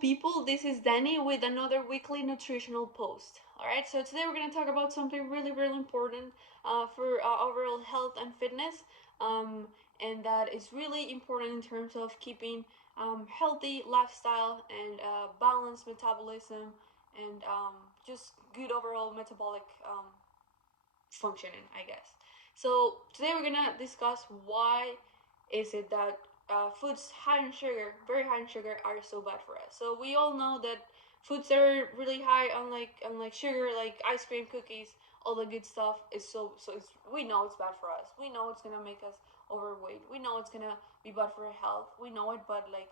people, this is Danny with another weekly nutritional post. Alright, so today we're going to talk about something really, really important for overall health and fitness, and that is really important in terms of keeping healthy lifestyle and balanced metabolism and just good overall metabolic functioning, I guess. So today we're gonna discuss why is it that foods high in sugar, very high in sugar, are so bad for us. So we all know that foods that are really high on like sugar, like ice cream, cookies, all the good stuff is so it's, we know it's bad for us. We know it's gonna make us overweight. We know it's gonna be bad for our health. We know it, but like,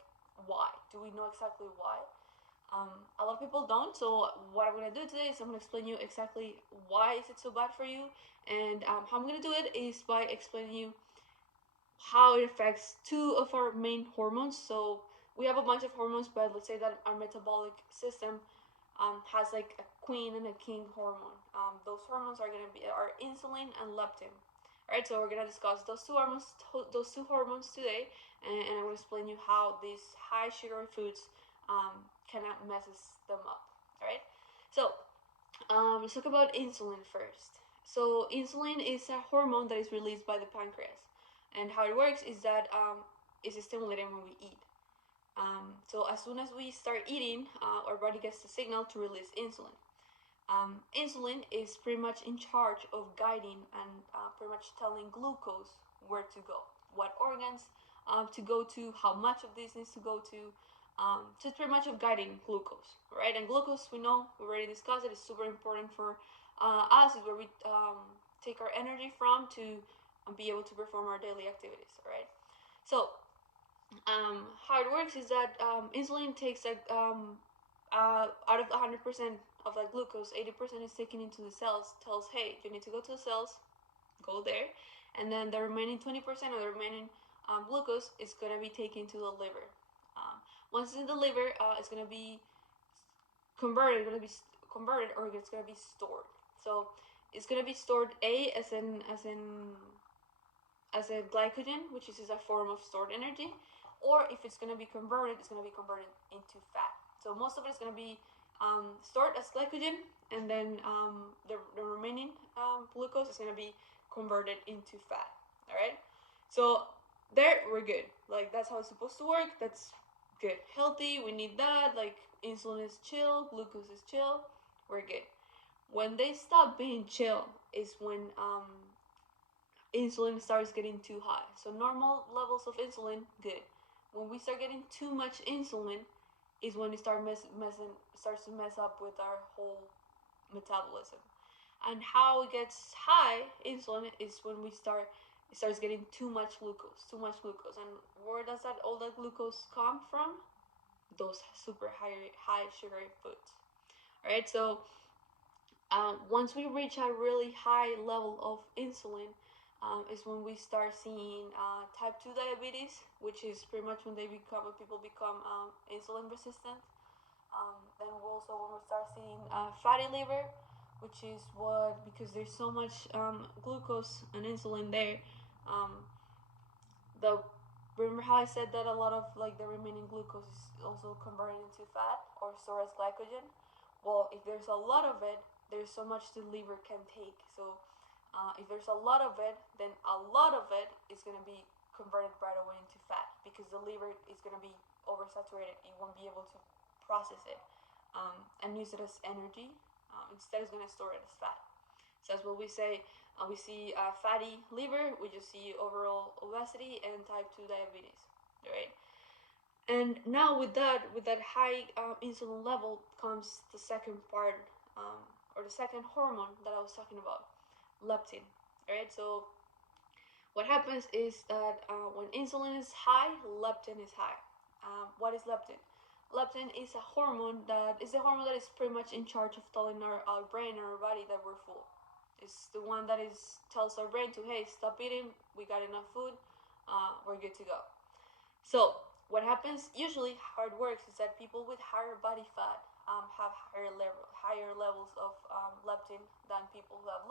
why? Do we know exactly why? A lot of people don't. So what I'm gonna do today is I'm gonna explain you exactly why is it so bad for you, and how I'm gonna do it is by explaining you how it affects two of our main hormones. So we have a bunch of hormones, but let's say that our metabolic system has like a queen and a king hormone. Those hormones are insulin and leptin. All right, so we're gonna discuss those two hormones today, and I'm gonna explain you how these high sugar foods kind of messes them up. All right, so let's talk about insulin first. So insulin is a hormone that is released by the pancreas, and how it works is that it's stimulated when we eat. So as soon as we start eating, our body gets the signal to release insulin. Insulin is pretty much in charge of guiding and pretty much telling glucose where to go, what organs to go to, how much of this needs to go to. So it's pretty much of guiding glucose, right? And glucose, we know, we already discussed it, is super important for us. Is where we take our energy from to be able to perform our daily activities, all right? So how it works is that insulin takes out of 100% of that glucose, 80% is taken into the cells, tells, hey, you need to go to the cells, go there, and then the remaining 20% of the remaining glucose is going to be taken to the liver. Once it's in the liver, it's going to be converted, or it's going to be stored. So it's going to be stored as a glycogen, which is a form of stored energy, or if it's going to be converted, it's going to be converted into fat. So most of it is going to be stored as glycogen, and then the remaining glucose is going to be converted into fat. All right. So there we're good. Like, that's how it's supposed to work. That's good. Healthy. We need that. Like, insulin is chill, glucose is chill. We're good. When they stop being chill is when insulin starts getting too high. So normal levels of insulin, good. When we start getting too much insulin, is when it starts to mess up with our whole metabolism. And how it gets high insulin is when it starts getting too much glucose. And where does that all that glucose come from? Those super high sugary foods. All right, so once we reach a really high level of insulin, is when we start seeing type 2 diabetes, which is pretty much when people become insulin resistant. Then we also when we start seeing fatty liver, which is what, because there's so much glucose and insulin there. Um, the Remember how I said that a lot of like the remaining glucose is also converted into fat or stored as glycogen? Well, if there's a lot of it, there's so much the liver can take. So if there's a lot of it, then a lot of it is going to be converted right away into fat, because the liver is going to be oversaturated. It won't be able to process it and use it as energy. Instead, it's going to store it as fat. So that's what we say. We see fatty liver, we just see overall obesity and type 2 diabetes, right? And now with that high insulin level comes the second part, or the second hormone that I was talking about, leptin, right? So what happens is that when insulin is high, leptin is high. What is leptin? Leptin is a hormone that is pretty much in charge of telling our brain and our body that we're full. It's the one that tells our brain to, hey, stop eating, we got enough food, we're good to go. So what happens usually, how it works, is that people with higher body fat have higher levels of leptin than people who have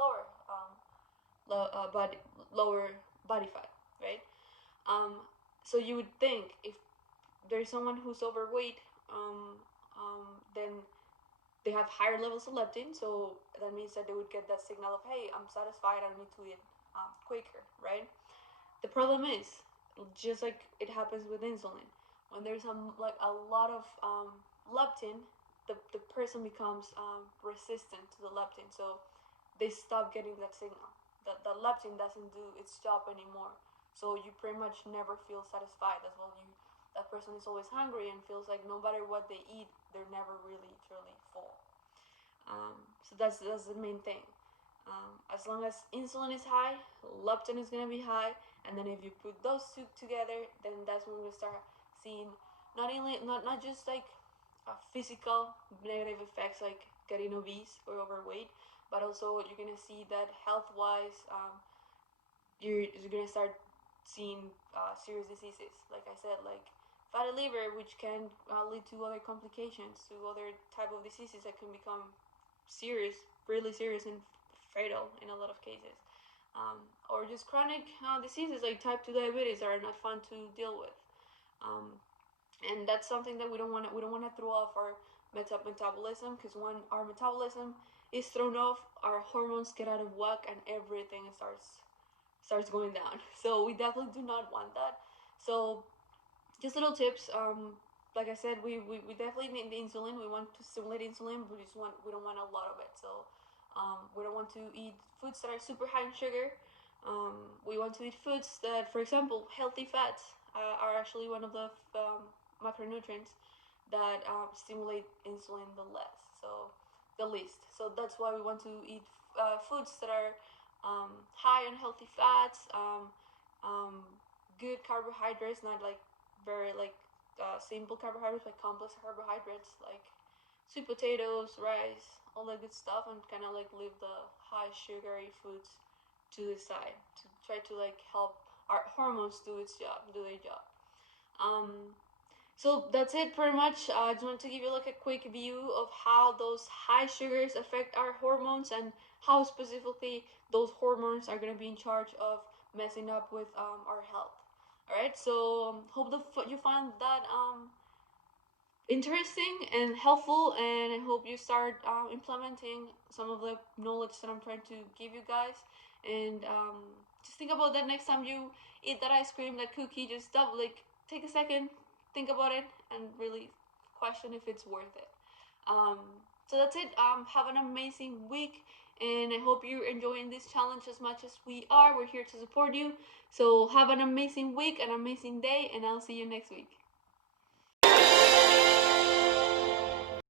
body, lower body fat, right? So you would think if there's someone who's overweight then they have higher levels of leptin, so that means that they would get that signal of, hey, I'm satisfied, I don't need to eat quicker, right? The problem is, just like it happens with insulin, when there's like a lot of leptin, the person becomes resistant to the leptin, so they stop getting that signal. The leptin doesn't do its job anymore, so you pretty much never feel satisfied. That's well, you that person is always hungry and feels like no matter what they eat, they're never really truly full. So that's the main thing. As long as insulin is high, leptin is gonna be high, and then if you put those two together, then that's when we start seeing not just like physical negative effects like getting obese or overweight, but also you're gonna see that health wise, you're gonna start seeing serious diseases. Like I said, like fatty liver, which can lead to other complications, to other type of diseases that can become serious, really serious and fatal in a lot of cases. Or just chronic diseases like type 2 diabetes are not fun to deal with. Um, and that's something that we don't want to throw off our metabolism, because when our metabolism is thrown off, our hormones get out of whack and everything starts going down. So we definitely do not want that. So just little tips. Like I said, we definitely need the insulin. We want to stimulate insulin, but we don't want a lot of it. So we don't want to eat foods that are super high in sugar. We want to eat foods that, for example, healthy fats are actually one of the macronutrients that stimulate insulin the less. So the least. So that's why we want to eat foods that are high on healthy fats, um, good carbohydrates, not like very like simple carbohydrates, like complex carbohydrates, like sweet potatoes, rice, all that good stuff, and kind of like leave the high sugary foods to the side to try to like help our hormones do their job. Um, so that's it pretty much. I just wanted to give you like a quick view of how those high sugars affect our hormones and how specifically those hormones are going to be in charge of messing up with our health. All right, so hope you find that interesting and helpful, and I hope you start implementing some of the knowledge that I'm trying to give you guys. And just think about that next time you eat that ice cream, that cookie. Just double, like, take a second, think about it, and really question if it's worth it. Um, so that's it. Have an amazing week, and I hope you're enjoying this challenge as much as we are. We're here to support you. So have an amazing week, an amazing day, and I'll see you next week.